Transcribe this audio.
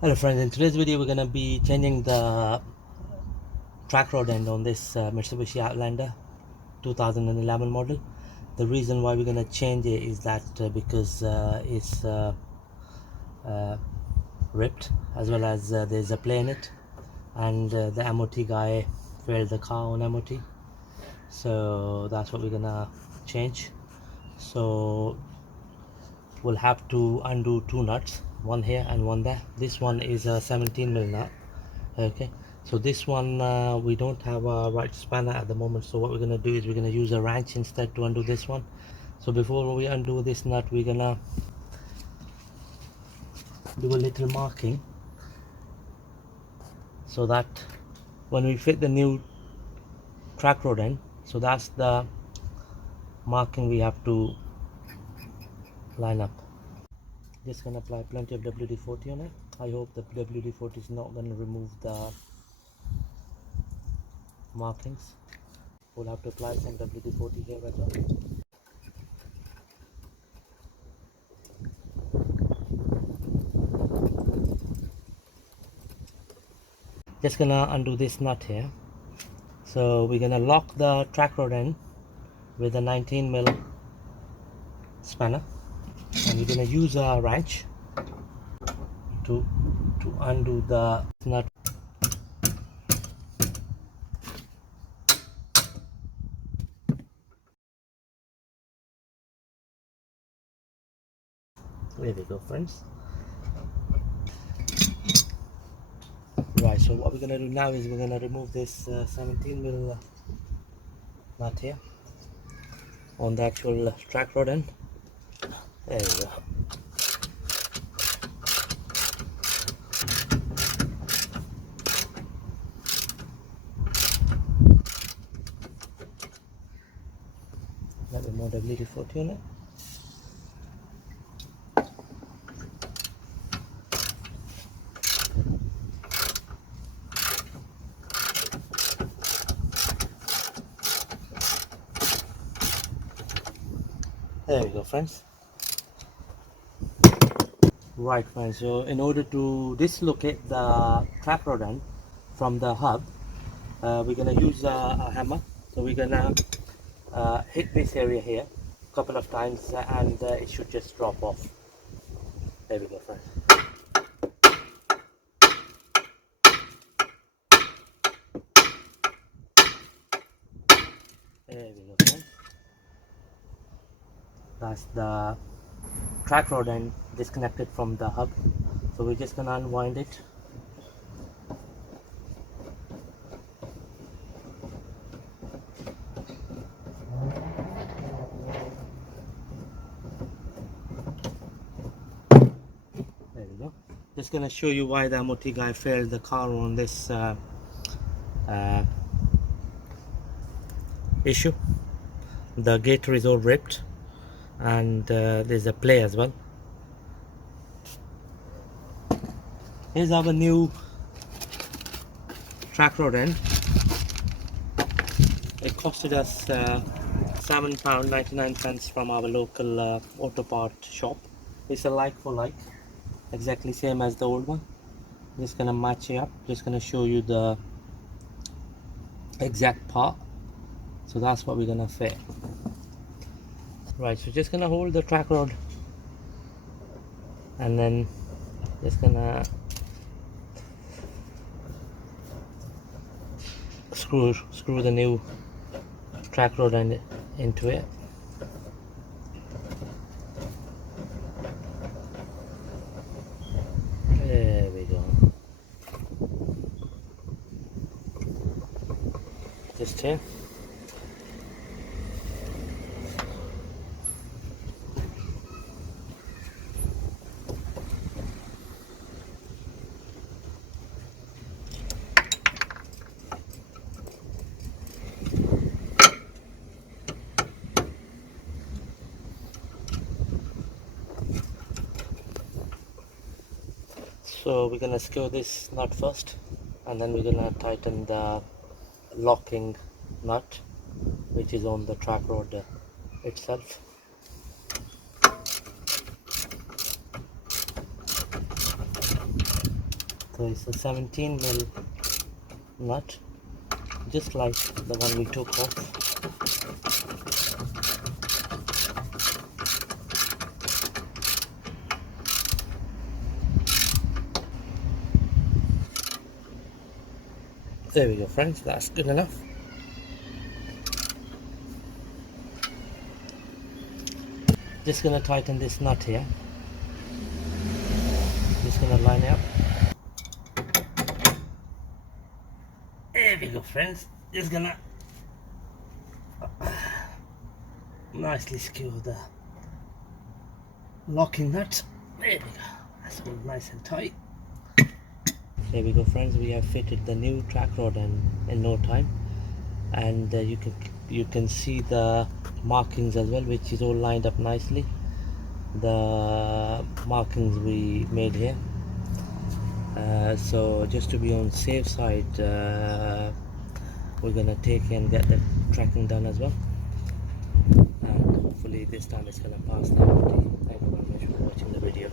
Hello friends, in today's video we're going to be changing the track rod end on this Mitsubishi Outlander 2011 model. The reason why we're going to change it is that because it's uh, ripped, as well as there's a play in it, and the MOT guy failed the car on MOT, so that's what we're going to change. So we'll have to undo two nuts, one here and one there. This one is a 17mm nut. Okay, so this one we don't have a right spanner at the moment, so what we're going to do is we're going to use a wrench instead to undo this one. So before we undo this nut, we're going to do a little marking so that when we fit the new track rod in, so that's the marking we have to line up. Just going to apply plenty of WD-40 on it. I hope the WD-40 is not going to remove the markings. We'll have to apply some WD-40 here as well. Just gonna undo this nut here. So we're gonna lock the track rod in with a 19mm spanner, and we're gonna use a wrench to undo the nut. There we go, friends. Right, so what we're gonna do now is we're gonna remove this 17mm nut here on the actual track rod end. There we go. A little more WD-40 on it. There we go, friends. Right, friends, so in order to dislocate the track rod end from the hub, we're going to use a hammer. So we're going to hit this area here a couple of times, and it should just drop off. There we go, friends. There we go, friends. That's the track rod end disconnected from the hub. So we're just going to unwind it. There we go. Just going to show you why the MOT guy failed the car on this issue. The gator is all ripped, and there's a play as well. Here's our new track rod end. It costed us £7.99 from our local auto part shop. It's a like for like, exactly same as the old one. Just gonna match it up, just gonna show you the exact part. So that's what we're gonna fit. Right, so just gonna hold the track rod and then just gonna screw the new track rod end into it. There we go. Just here. So we're gonna screw this nut first, and then we're gonna tighten the locking nut which is on the track rod itself. So it's a 17 mil nut, just like the one we took off. There we go, friends, that's good enough. Just gonna tighten this nut here. Just gonna line it up. There we go, friends. Just gonna nicely secure the locking nut. There we go. That's all nice and tight. There we go, friends. We have fitted the new track rod in no time, and you can see the markings as well, which is all lined up nicely. The markings we made here. So just to be on the safe side, we're gonna take and get the tracking done as well, and hopefully this time it's gonna pass the MOT. Thank you very much for watching the video.